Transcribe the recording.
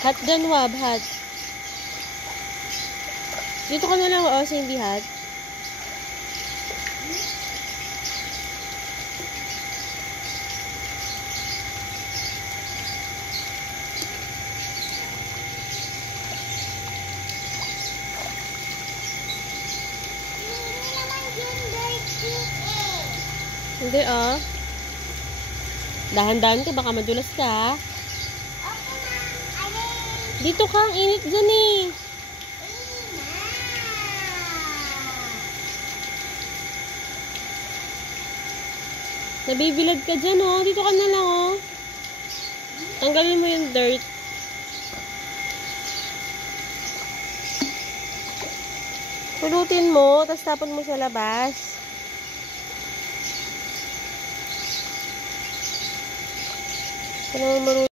Hot dyan, Wab. Hot. Dito ka na lang, sa hindi hot. Hindi, dahan-dahan ka, baka madulas ka. Dito ka, ang init dyan eh. Nabibilad ka dyan, oh. Dito ka na lang, oh. Tanggalin mo yung dirt. Pulutin mo, tapos tapon mo sa labas. Kailangan